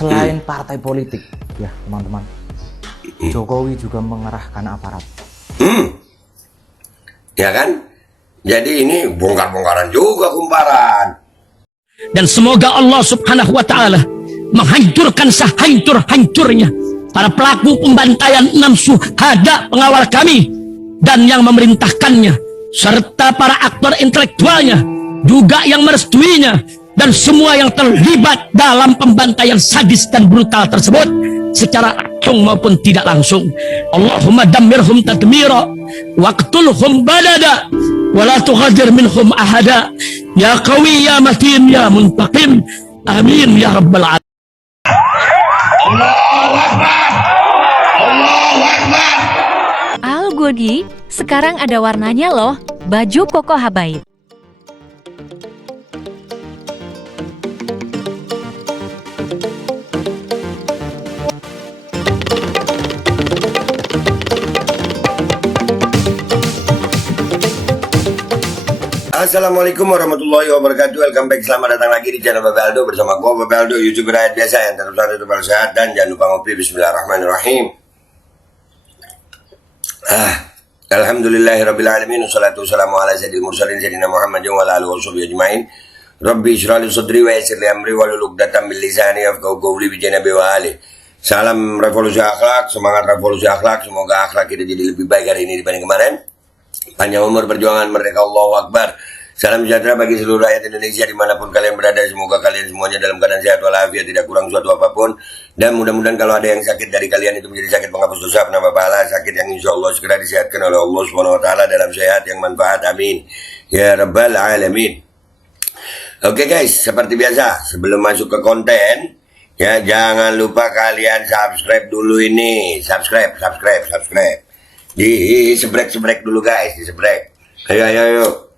Selain partai politik, ya teman-teman, Jokowi juga mengerahkan aparat. Ya kan? Jadi ini bongkar-bongkaran juga kumparan. Dan semoga Allah subhanahu wa ta'ala menghancurkan sehancur-hancurnya para pelaku pembantaian 6 syuhada pengawal kami dan yang memerintahkannya, serta para aktor intelektualnya juga yang merestuinya, dan semua yang terlibat dalam pembantaian sadis dan brutal tersebut secara langsung maupun tidak langsung. Allahumma dammirhum tadmira waqtulhum badada wala tughadir minhum ahada ya qawi ya matin ya muntaqim amin ya rabbal alamin. Al Godi, sekarang ada warnanya loh, baju koko habaib. Assalamualaikum warahmatullahi wabarakatuh. Welcome back, selamat datang lagi di channel Bapak Aldo bersama gue Bapak Aldo, YouTuber rakyat biasa yang terus tetap sehat dan jangan lupa ngopi. Bismillahirrahmanirrahim. Alhamdulillahirrabbilalamin. Wassalatu wassalamu ala sayyidil mursalin sayyidina Muhammad wa ala alihi washabihi ajmain. Rabbi shrah li sadri wa yassir li amri wahlul 'uqdatam min lisani yafqahu qawli bi janabi wa ali. Salam revolusi akhlak, semangat revolusi akhlak. Semoga akhlak kita jadi lebih baik hari ini dibanding kemarin. Panjang umur, perjuangan, merdeka, Allahu Akbar. Salam sejahtera bagi seluruh rakyat Indonesia dimanapun kalian berada. Semoga kalian semuanya dalam keadaan sehat walafiat, tidak kurang suatu apapun. Dan mudah-mudahan kalau ada yang sakit dari kalian itu menjadi sakit penghapus dosa, penambah pahala, sakit yang insya Allah segera disehatkan oleh Allah Subhanahu Wa Taala dalam sehat yang manfaat. Amin ya rabbal alamin. Oke guys, seperti biasa sebelum masuk ke konten, ya jangan lupa kalian subscribe dulu ini, subscribe. Di sebrek dulu guys, di sebrek. Ayo.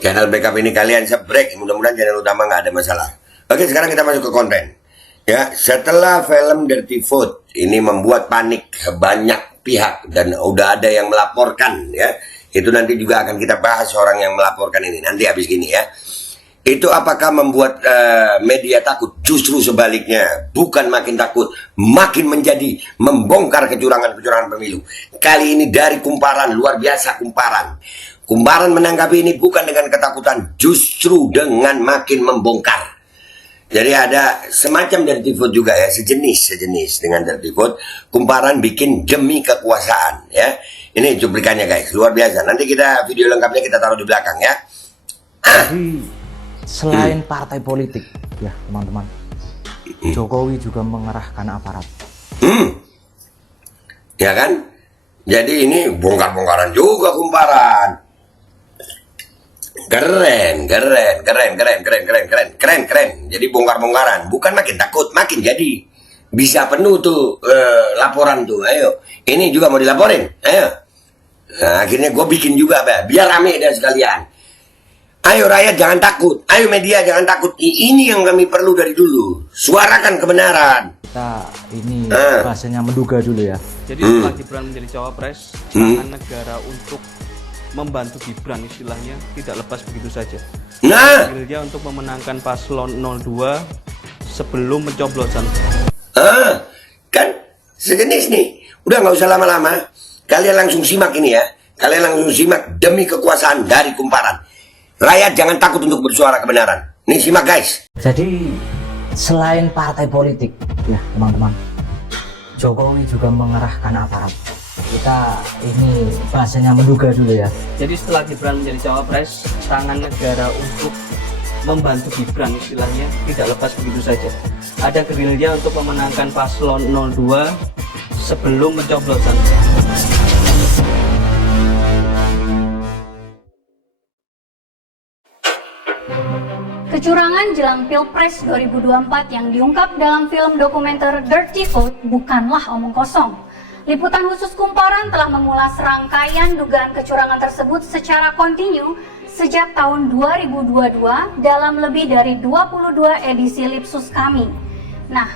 Channel backup ini kalian sebrek, mudah-mudahan channel utama nggak ada masalah. Oke, sekarang kita masuk ke konten. Ya, setelah film Dirty Food ini membuat panik banyak pihak dan udah ada yang melaporkan, ya. Itu nanti juga akan kita bahas orang yang melaporkan ini nanti habis gini ya. Itu apakah membuat media takut? Justru sebaliknya, bukan makin takut, makin menjadi membongkar kecurangan pemilu. Kali ini dari kumparan, luar biasa kumparan. Kumparan menanggapi ini bukan dengan ketakutan, justru dengan makin membongkar. Jadi ada semacam Dirty Food juga ya, sejenis dengan Dirty Food. Kumparan bikin demi kekuasaan ya. Ini cuplikannya guys, luar biasa. Nanti kita video lengkapnya kita taruh di belakang ya. Selain partai politik, ya teman-teman, Jokowi juga mengerahkan aparat. Ya kan? Jadi ini bongkar-bongkaran juga kumparan. Keren. Jadi bongkar-bongkaran, bukan makin takut, makin jadi. Bisa penuh tuh laporan tuh. Ayo, ini juga mau dilaporin. Ayo. Nah, akhirnya gue bikin juga, biar rame dan sekalian. Ayo rakyat jangan takut, ayo media jangan takut. Ini yang kami perlu dari dulu. Suarakan kebenaran. Kita ini bahasanya menduga dulu ya. Jadi setelah Gibran menjadi cawapres, tangan negara untuk membantu Gibran istilahnya tidak lepas begitu saja. Nah, Dia untuk memenangkan paslon 02 sebelum mencoblosan. Kan sejenis nih. Udah nggak usah lama-lama. Kalian langsung simak ini ya. Kalian langsung simak demi kekuasaan dari kumparan. Rakyat jangan takut untuk bersuara kebenaran. Nih simak guys. Jadi selain partai politik, ya teman-teman, Jokowi juga mengerahkan aparat. Kita ini bahasanya menduga dulu ya. Jadi setelah Gibran menjadi cawapres, tangan negara untuk membantu Gibran istilahnya tidak lepas begitu saja. Ada gerilya untuk memenangkan paslon 02 sebelum mencoblosan. Kecurangan jelang Pilpres 2024 yang diungkap dalam film dokumenter Dirty Food bukanlah omong kosong. Liputan khusus Kumparan telah mengulas rangkaian dugaan kecurangan tersebut secara kontinu sejak tahun 2022 dalam lebih dari 22 edisi Lipsus kami. Nah,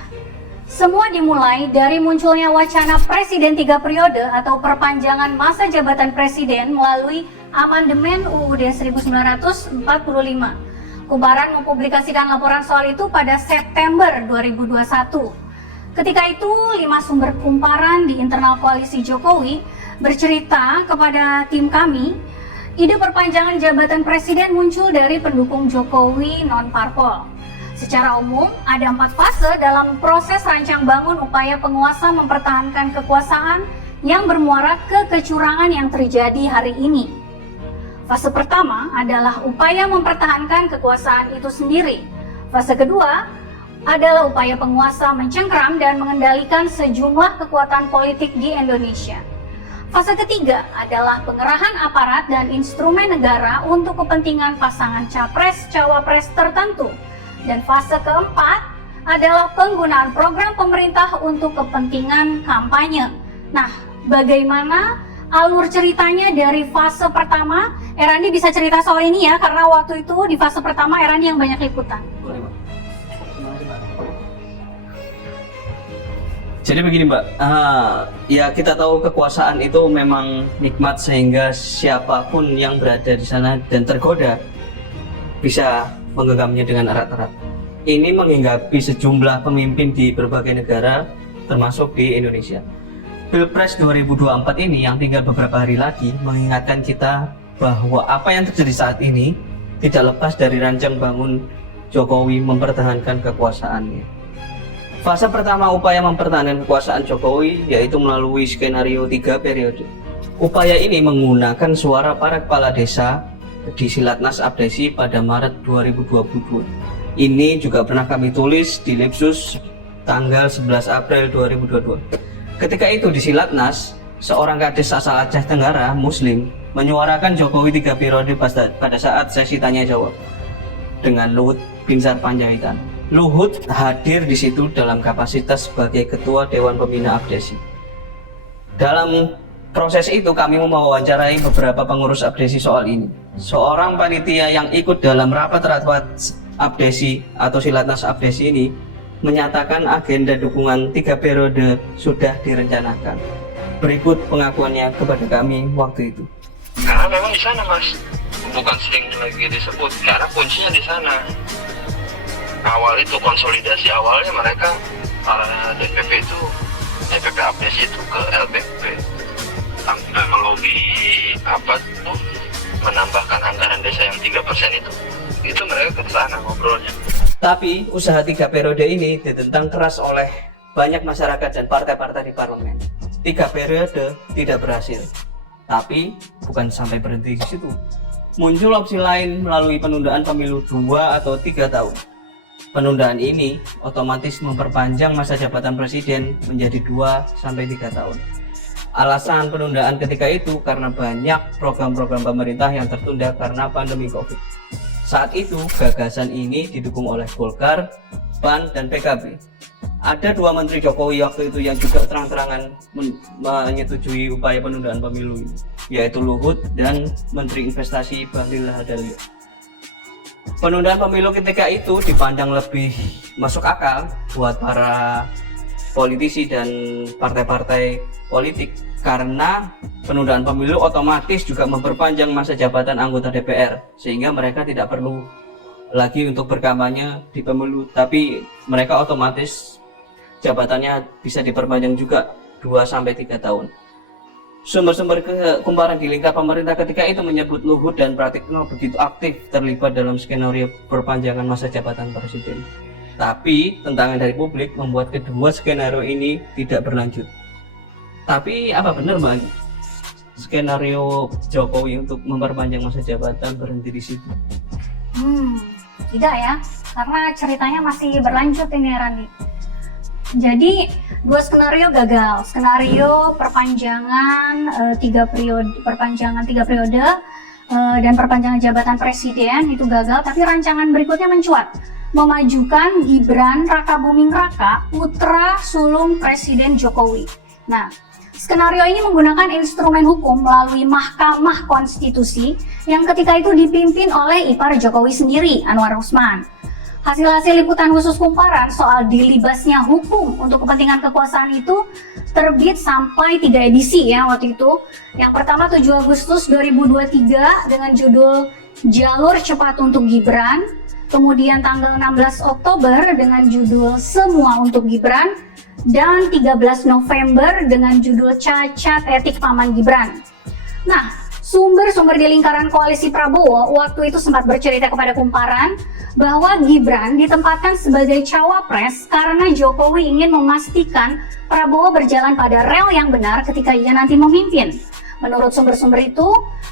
semua dimulai dari munculnya wacana Presiden 3 periode atau perpanjangan masa jabatan Presiden melalui amandemen UUD 1945. Kumparan mempublikasikan laporan soal itu pada September 2021. Ketika itu, 5 sumber Kumparan di internal koalisi Jokowi bercerita kepada tim kami, ide perpanjangan jabatan presiden muncul dari pendukung Jokowi non-parpol. Secara umum, ada 4 fase dalam proses rancang bangun upaya penguasa mempertahankan kekuasaan yang bermuara ke kecurangan yang terjadi hari ini. Fase pertama adalah upaya mempertahankan kekuasaan itu sendiri. Fase kedua adalah upaya penguasa mencengkram dan mengendalikan sejumlah kekuatan politik di Indonesia. Fase ketiga adalah pengerahan aparat dan instrumen negara untuk kepentingan pasangan capres-cawapres tertentu. Dan fase keempat adalah penggunaan program pemerintah untuk kepentingan kampanye. Nah, bagaimana alur ceritanya dari fase pertama? Erandi bisa cerita soal ini ya, karena waktu itu di fase pertama Erandi yang banyak liputan. Jadi begini Mbak, ya kita tahu kekuasaan itu memang nikmat sehingga siapapun yang berada di sana dan tergoda bisa menggenggamnya dengan erat-erat. Ini menghinggapi sejumlah pemimpin di berbagai negara termasuk di Indonesia. Pilpres 2024 ini yang tinggal beberapa hari lagi mengingatkan kita bahwa apa yang terjadi saat ini tidak lepas dari rancang bangun Jokowi mempertahankan kekuasaannya. Fase pertama upaya mempertahankan kekuasaan Jokowi yaitu melalui skenario 3 periode. Upaya ini menggunakan suara para kepala desa di Silatnas Abdesi pada Maret 2022. Ini juga pernah kami tulis di Lipsus tanggal 11 April 2022. Ketika itu di Silatnas, seorang kades asal Aceh Tenggara, Muslim, menyuarakan Jokowi 3 periode pada saat sesi tanya jawab dengan Luhut Binsar Panjaitan. Luhut hadir di situ dalam kapasitas sebagai Ketua Dewan Pembina Abdesi. Dalam proses itu kami mewawancarai beberapa pengurus Abdesi soal ini. Seorang panitia yang ikut dalam rapat-rapat Abdesi atau Silatnas Abdesi ini menyatakan agenda dukungan 3 periode sudah direncanakan. Berikut pengakuannya kepada kami waktu itu. Karena memang di sana Mas, bukan sering lagi disebut karena kuncinya di sana. Awal itu konsolidasi awalnya mereka DPP itu DPP Abdesi itu ke LPP sampai melobi apa tuh menambahkan anggaran desa yang 3% itu mereka ke sana ngobrolnya. Tapi usaha 3 periode ini ditentang keras oleh banyak masyarakat dan partai-partai di parlemen. 3 periode tidak berhasil. Tapi bukan sampai berhenti di situ. Muncul opsi lain melalui penundaan pemilu 2 atau 3 tahun. Penundaan ini otomatis memperpanjang masa jabatan presiden menjadi 2-3 tahun. Alasan penundaan ketika itu karena banyak program-program pemerintah yang tertunda karena pandemi COVID. Saat itu gagasan ini didukung oleh Golkar, PAN, dan PKB. Ada 2 menteri Jokowi waktu itu yang juga terang-terangan menyetujui upaya penundaan pemilu ini, yaitu Luhut dan Menteri Investasi Bahlil Lahadalia. Penundaan pemilu ketika itu dipandang lebih masuk akal buat para politisi dan partai-partai politik karena penundaan pemilu otomatis juga memperpanjang masa jabatan anggota DPR sehingga mereka tidak perlu lagi untuk berkampanye di pemilu, tapi mereka otomatis jabatannya bisa diperpanjang juga 2-3 tahun. Sumber-sumber Kumparan di lingkar pemerintah ketika itu menyebut Luhut dan Pratikno begitu aktif terlibat dalam skenario perpanjangan masa jabatan presiden. Tapi tentangan dari publik membuat kedua skenario ini tidak berlanjut. Tapi apa benar Bang? Skenario Jokowi untuk memperpanjang masa jabatan berhenti di situ? Tidak ya, karena ceritanya masih berlanjut ini Rani. Jadi 2 skenario gagal. Skenario perpanjangan 3 periode dan perpanjangan jabatan presiden itu gagal, tapi rancangan berikutnya mencuat, memajukan Gibran Rakabuming Raka, putra sulung Presiden Jokowi. Nah, skenario ini menggunakan instrumen hukum melalui Mahkamah Konstitusi yang ketika itu dipimpin oleh ipar Jokowi sendiri, Anwar Usman. Hasil-hasil liputan khusus Kumparan soal dilibasnya hukum untuk kepentingan kekuasaan itu terbit sampai 3 edisi ya waktu itu. Yang pertama 7 Agustus 2023 dengan judul Jalur Cepat untuk Gibran. kemudian tanggal 16 Oktober dengan judul Semua untuk Gibran, dan 13 November dengan judul Cacat Etik Paman Gibran. Nah, sumber-sumber di lingkaran koalisi Prabowo waktu itu sempat bercerita kepada Kumparan bahwa Gibran ditempatkan sebagai cawapres karena Jokowi ingin memastikan Prabowo berjalan pada rel yang benar ketika ia nanti memimpin. Menurut sumber-sumber itu,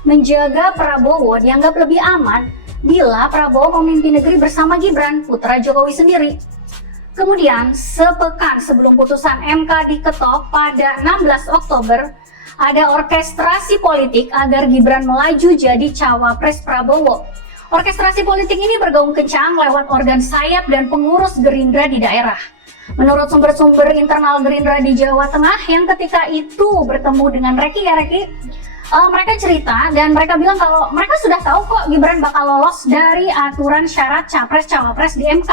menjaga Prabowo dianggap lebih aman bila Prabowo memimpin negeri bersama Gibran, putra Jokowi sendiri. Kemudian, sepekan sebelum putusan MK diketok pada 16 Oktober, ada orkestrasi politik agar Gibran melaju jadi cawapres Prabowo. Orkestrasi politik ini bergaung kencang lewat organ sayap dan pengurus Gerindra di daerah. Menurut sumber-sumber internal Gerindra di Jawa Tengah yang ketika itu bertemu dengan Reki, mereka cerita dan mereka bilang kalau mereka sudah tahu kok Gibran bakal lolos dari aturan syarat capres-cawapres di MK.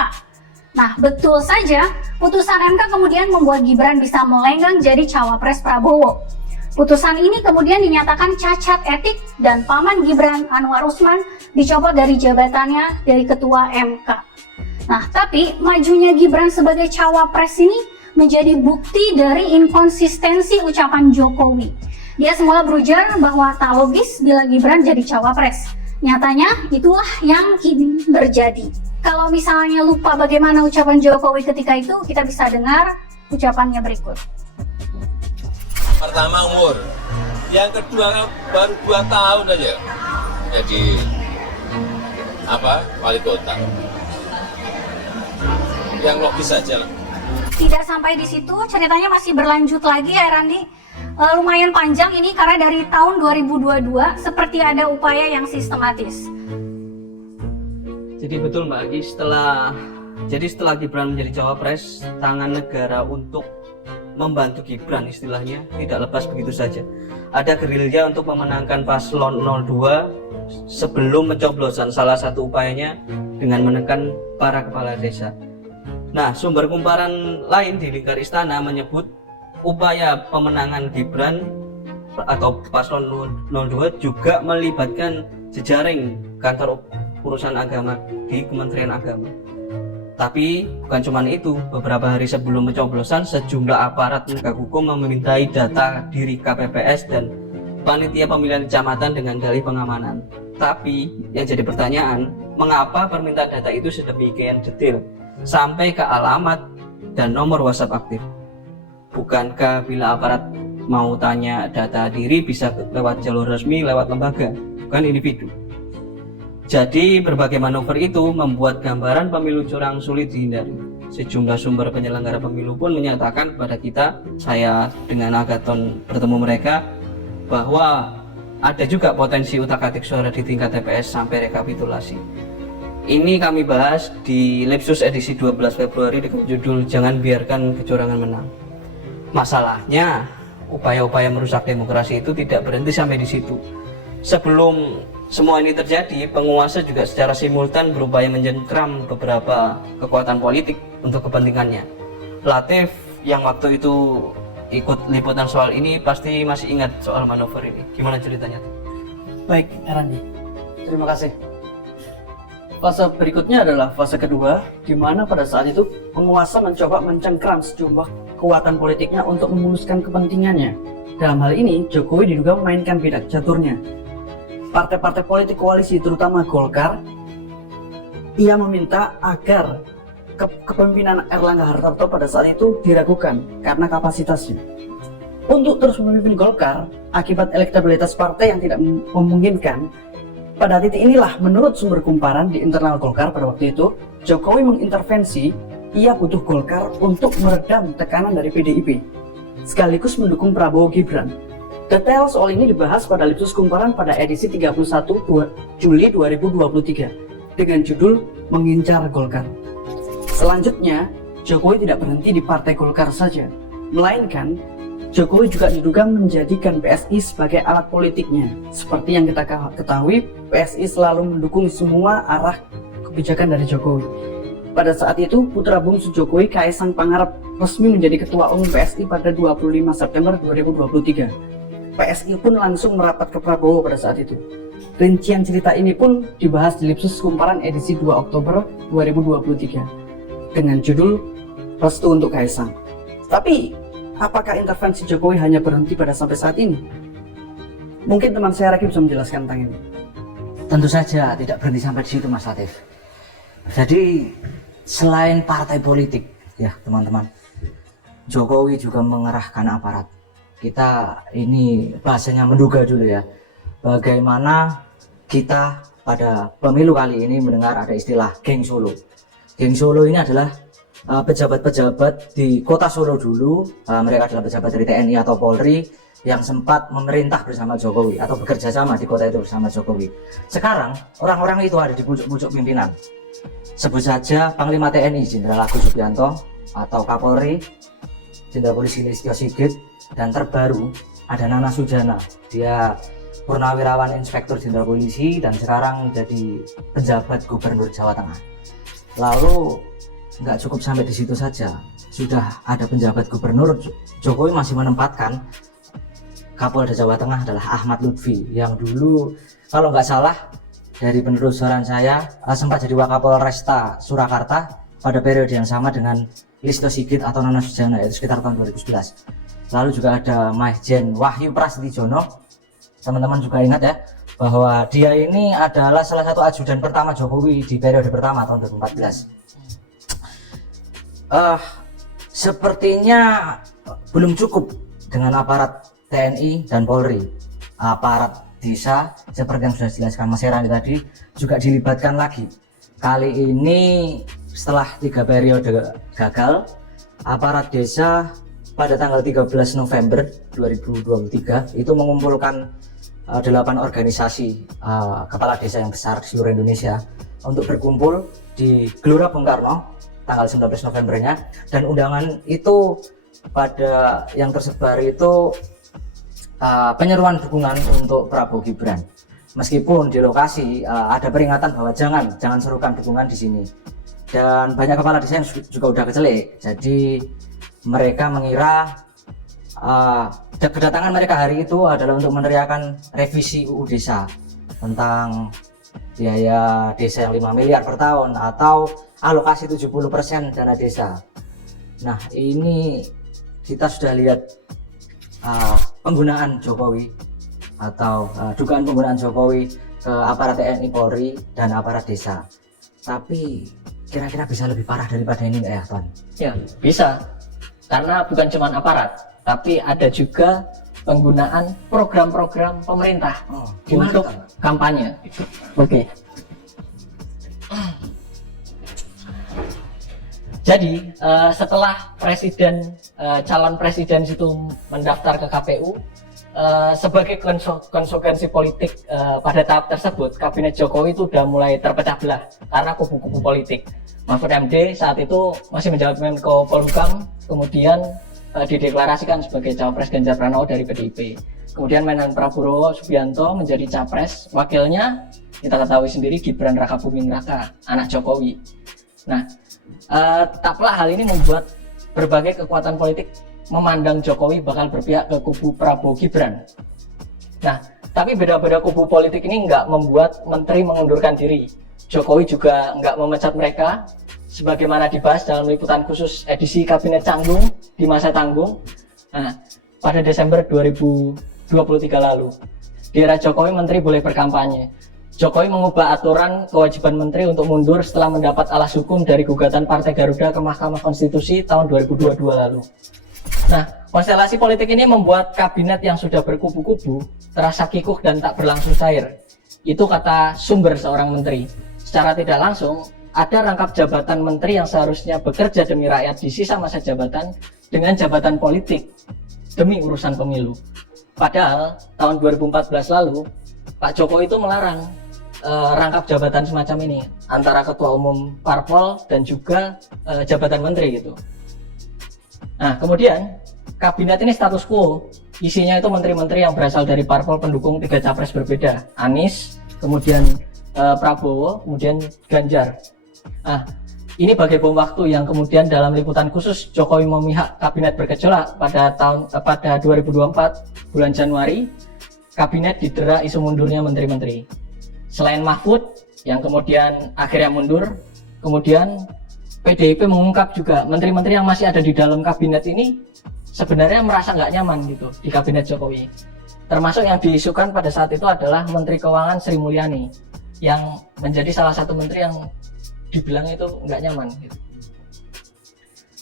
Nah, betul saja, putusan MK kemudian membuat Gibran bisa melenggang jadi cawapres Prabowo. Putusan ini kemudian dinyatakan cacat etik dan paman Gibran, Anwar Usman, dicopot dari jabatannya dari ketua MK. Nah, tapi majunya Gibran sebagai cawapres ini menjadi bukti dari inkonsistensi ucapan Jokowi. Dia semula berujar bahwa tak logis bila Gibran jadi cawapres. Nyatanya itulah yang kini terjadi. Kalau misalnya lupa bagaimana ucapan Jokowi ketika itu, kita bisa dengar ucapannya berikut. Pertama umur, yang kedua baru 2 tahun aja jadi wali kota. Yang logis saja lah. Tidak sampai di situ, ceritanya masih berlanjut lagi ya Randi. Lumayan panjang ini karena dari tahun 2022 seperti ada upaya yang sistematis. Jadi betul Mbak Agi, setelah Gibran menjadi cawapres, tangan negara untuk membantu Gibran istilahnya tidak lepas begitu saja. Ada gerilya untuk memenangkan paslon 02 sebelum pencoblosan, salah satu upayanya dengan menekan para kepala desa. Nah, sumber Kumparan lain di lingkar istana menyebut upaya pemenangan Gibran atau paslon 02 juga melibatkan jejaring kantor urusan agama di Kementerian Agama. Tapi bukan cuma itu, beberapa hari sebelum pencoblosan sejumlah aparat penegak hukum memintai data diri KPPS dan panitia pemilihan kecamatan dengan dalih pengamanan. Tapi yang jadi pertanyaan, mengapa permintaan data itu sedemikian detail sampai ke alamat dan nomor WhatsApp aktif? Bukankah bila aparat mau tanya data diri bisa lewat jalur resmi, lewat lembaga, bukan individu? Jadi berbagai manuver itu membuat gambaran pemilu curang sulit dihindari. Sejumlah sumber penyelenggara pemilu pun menyatakan kepada kita, saya dengan Agathon bertemu mereka, bahwa ada juga potensi utak-atik suara di tingkat TPS sampai rekapitulasi. Ini kami bahas di Lipsus edisi 12 Februari dengan judul Jangan Biarkan Kecurangan Menang. Masalahnya, upaya-upaya merusak demokrasi itu tidak berhenti sampai di situ. Sebelum semua ini terjadi, penguasa juga secara simultan berupaya mencengkram beberapa kekuatan politik untuk kepentingannya. Latif yang waktu itu ikut liputan soal ini pasti masih ingat soal manuver ini. Gimana ceritanya? Baik, Erandi. Terima kasih. Fase berikutnya adalah fase kedua, di mana pada saat itu penguasa mencoba mencengkram sejumlah kekuatan politiknya untuk memuluskan kepentingannya. Dalam hal ini, Jokowi diduga memainkan bidak caturnya. Partai-partai politik koalisi, terutama Golkar, ia meminta agar kepemimpinan Erlangga Hartarto pada saat itu diragukan karena kapasitasnya. Untuk terus memimpin Golkar, akibat elektabilitas partai yang tidak memungkinkan, pada titik inilah menurut sumber Kumparan di internal Golkar pada waktu itu, Jokowi mengintervensi, ia butuh Golkar untuk meredam tekanan dari PDIP, sekaligus mendukung Prabowo Gibran. Detail soal ini dibahas pada Lipsus Kumparan pada edisi 31 Juli 2023 dengan judul Mengincar Golkar. Selanjutnya, Jokowi tidak berhenti di partai Golkar saja, melainkan Jokowi juga diduga menjadikan PSI sebagai alat politiknya. Seperti yang kita ketahui, PSI selalu mendukung semua arah kebijakan dari Jokowi. Pada saat itu, putra bungsu Jokowi, Kaisang Pangarep, resmi menjadi ketua umum PSI pada 25 September 2023. PSI pun langsung merapat ke Prabowo pada saat itu. Rincian cerita ini pun dibahas di Lipsus Kumparan edisi 2 Oktober 2023 dengan judul Restu untuk Kaisang. Tapi, apakah intervensi Jokowi hanya berhenti pada sampai saat ini? Mungkin teman saya Raki bisa menjelaskan tentang ini. Tentu saja tidak berhenti sampai di situ, Mas Latif. Jadi selain partai politik, ya teman-teman, Jokowi juga mengerahkan aparat. Kita ini bahasanya menduga dulu ya, bagaimana kita pada pemilu kali ini mendengar ada istilah geng Solo. Geng Solo ini adalah pejabat-pejabat di kota Solo dulu. Mereka adalah pejabat dari TNI atau Polri yang sempat memerintah bersama Jokowi atau bekerja sama di kota itu bersama Jokowi. Sekarang orang-orang itu ada di pucuk-pucuk pimpinan. Sebut saja Panglima TNI Jenderal Agus Subianto atau Kapolri Jenderal Polisi Listio Sigit, dan terbaru ada Nana Sujana. Dia purnawirawan inspektur jenderal polisi dan sekarang jadi penjabat gubernur Jawa Tengah. Lalu nggak cukup sampai di situ saja, sudah ada penjabat gubernur. Jokowi masih menempatkan Kapolda Jawa Tengah adalah Ahmad Lutfi yang dulu kalau nggak salah dari penelusuran saya sempat jadi Wakapolresta Surakarta pada periode yang sama dengan Listio Sigit atau Nana Sujana, yaitu sekitar tahun 2011. Lalu juga ada Majen Wahyu Prasetyojono. Teman-teman juga ingat ya bahwa dia ini adalah salah satu ajudan pertama Jokowi di periode pertama tahun 2014. Sepertinya belum cukup dengan aparat TNI dan Polri. Aparat desa seperti yang sudah dijelaskan Mas Herani tadi juga dilibatkan lagi. Kali ini setelah 3 periode gagal, aparat desa pada tanggal 13 November 2023 itu mengumpulkan 8 organisasi kepala desa yang besar di seluruh Indonesia untuk berkumpul di Gelora Bung Karno tanggal 19 Novembernya, dan undangan itu pada yang tersebar itu penyeruan dukungan untuk Prabowo Gibran. Meskipun di lokasi ada peringatan bahwa jangan serukan dukungan di sini. Dan banyak kepala desa yang juga udah kecelik. Jadi mereka mengira kedatangan mereka hari itu adalah untuk meneriakan revisi UU Desa tentang biaya desa yang 5 miliar per tahun atau alokasi 70% dana desa. Nah, ini kita sudah lihat penggunaan Jokowi atau dugaan penggunaan Jokowi ke aparat TNI, Polri, dan aparat desa. Tapi kira-kira bisa lebih parah daripada ini nggak ya, Ton? Ya, bisa. Karena bukan cuma aparat, tapi ada juga penggunaan program-program pemerintah untuk kampanye. Oke. Jadi setelah calon presiden itu mendaftar ke KPU, sebagai konsekuensi politik pada tahap tersebut, kabinet Jokowi itu udah mulai terpecah belah karena kubu-kubu politik. Mahfud MD saat itu masih menjabat Menko Polhukam, kemudian dideklarasikan sebagai cawapres Ganjar Pranowo dari PDIP. Kemudian Menhan Prabowo Subianto menjadi capres, wakilnya kita ketahui sendiri Gibran Rakabuming Raka, anak Jokowi. Nah, taklah hal ini membuat berbagai kekuatan politik memandang Jokowi bakal berpihak ke kubu Prabowo Gibran. Nah, tapi beda-beda kubu politik ini nggak membuat menteri mengundurkan diri. Jokowi juga nggak memecat mereka, sebagaimana dibahas dalam liputan khusus edisi Kabinet Canggung di masa tanggung. Nah, pada Desember 2023 lalu, di era Jokowi menteri boleh berkampanye. Jokowi mengubah aturan kewajiban menteri untuk mundur setelah mendapat alas hukum dari gugatan Partai Garuda ke Mahkamah Konstitusi tahun 2022 lalu. Nah, konstelasi politik ini membuat kabinet yang sudah berkubu-kubu terasa kikuk dan tak berlangsung cair. Itu kata sumber seorang menteri. Secara tidak langsung, ada rangkap jabatan menteri yang seharusnya bekerja demi rakyat di sisa masa jabatan dengan jabatan politik demi urusan pemilu. Padahal tahun 2014 lalu, Pak Jokowi itu melarang rangkap jabatan semacam ini antara ketua umum parpol dan juga jabatan menteri gitu. Nah, kemudian kabinet ini status quo, isinya itu menteri-menteri yang berasal dari parpol pendukung 3 capres berbeda, Anies, kemudian Prabowo, kemudian Ganjar. Nah, ini bagai bom waktu yang kemudian dalam liputan khusus Jokowi memihak kabinet bergejolak pada 2024 bulan Januari. kabinet didera isu mundurnya menteri-menteri. Selain Mahfud yang kemudian akhirnya mundur, kemudian PDIP mengungkap juga menteri-menteri yang masih ada di dalam kabinet ini sebenarnya merasa nggak nyaman gitu di kabinet Jokowi. Termasuk yang diisukan pada saat itu adalah Menteri Keuangan Sri Mulyani yang menjadi salah satu menteri yang dibilang itu nggak nyaman gitu.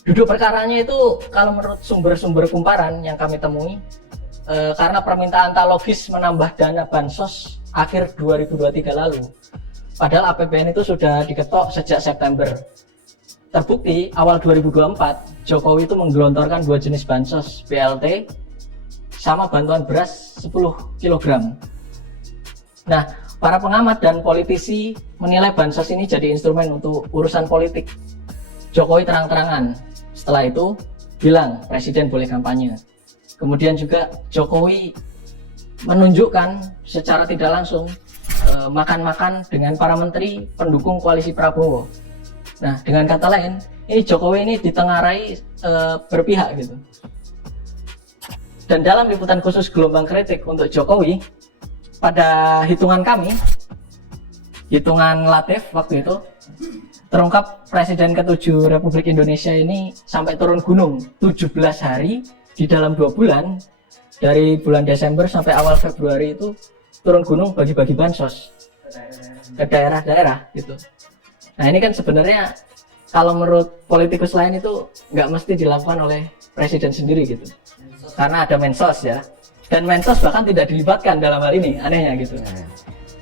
Duduk perkaranya itu kalau menurut sumber-sumber kumparan yang kami temui, karena permintaan tak logis menambah dana bansos akhir 2023 lalu. Padahal APBN itu sudah diketok sejak September. Terbukti awal 2024 Jokowi itu menggelontorkan 2 jenis bansos, BLT sama bantuan beras 10 kg. Nah, para pengamat dan politisi menilai bansos ini jadi instrumen untuk urusan politik. Jokowi terang-terangan. Setelah itu bilang presiden boleh kampanye. Kemudian juga Jokowi menunjukkan secara tidak langsung makan-makan dengan para menteri pendukung koalisi Prabowo. Nah, dengan kata lain, ini Jokowi ini ditengarai berpihak gitu. Dan dalam liputan khusus gelombang kritik untuk Jokowi, pada hitungan kami, hitungan Latif waktu itu, terungkap Presiden ke-7 Republik Indonesia ini sampai turun gunung 17 hari di dalam 2 bulan, dari bulan Desember sampai awal Februari itu turun gunung bagi-bagi bansos ke daerah-daerah gitu. Nah ini kan sebenarnya kalau menurut politikus lain itu nggak mesti dilakukan oleh Presiden sendiri gitu, karena ada Mensos ya, dan Mensos bahkan tidak dilibatkan dalam hal ini, anehnya gitu.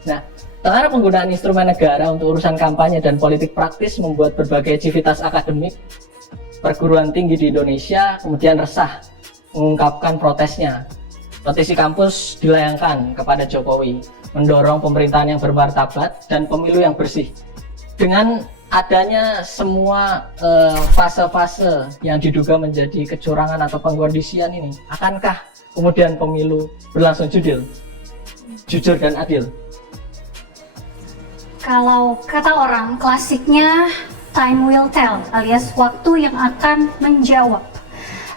Nah, karena penggunaan instrumen negara untuk urusan kampanye dan politik praktis membuat berbagai civitas akademik perguruan tinggi di Indonesia kemudian resah mengungkapkan protesnya. Petisi kampus dilayangkan kepada Jokowi, mendorong pemerintahan yang bermartabat dan pemilu yang bersih. Dengan adanya semua fase-fase yang diduga menjadi kecurangan atau pengkondisian ini, akankah kemudian pemilu berlangsung jujur dan adil? Kalau kata orang, klasiknya time will tell, alias waktu yang akan menjawab.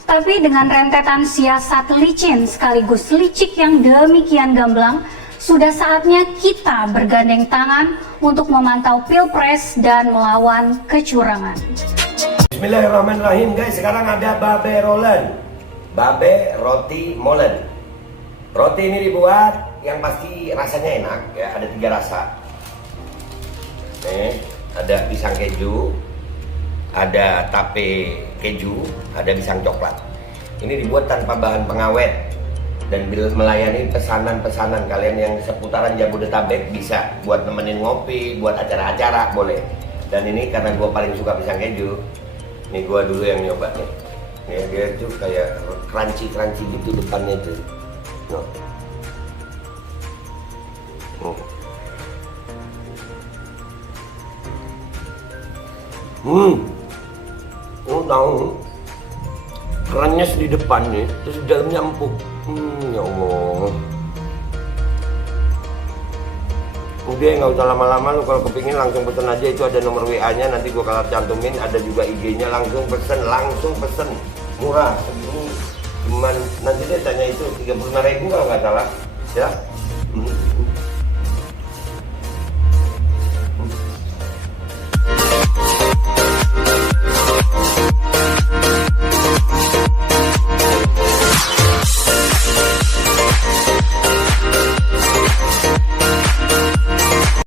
Tapi dengan rentetan siasat licin sekaligus licik yang demikian gamblang, sudah saatnya kita bergandeng tangan untuk memantau Pilpres dan melawan kecurangan. Bismillahirrahmanirrahim guys, sekarang ada babe rolen, babe roti molen. Roti ini dibuat yang pasti rasanya enak ya, ada 3 rasa. Nih, ada pisang keju, ada tape keju, ada pisang coklat. Ini dibuat tanpa bahan pengawet dan melayani pesanan-pesanan kalian yang seputaran Jabodetabek, bisa buat nemenin ngopi, buat acara-acara boleh. Dan ini karena gue paling suka pisang keju, nih gue dulu yang nyoba nih. Nih dia tuh kayak crunchy gitu depannya tuh. No. Lu tahu kerennya di depan nih, terus di dalamnya empuk. Ya Allah. Udah nggak usah lama-lama, lu kalau kepingin langsung pesen aja, itu ada nomor WA-nya, nanti gua kalau cantumin, ada juga IG-nya, langsung pesen, murah. Cuman nanti dia tanya itu 35.000 kalau nggak salah, ya.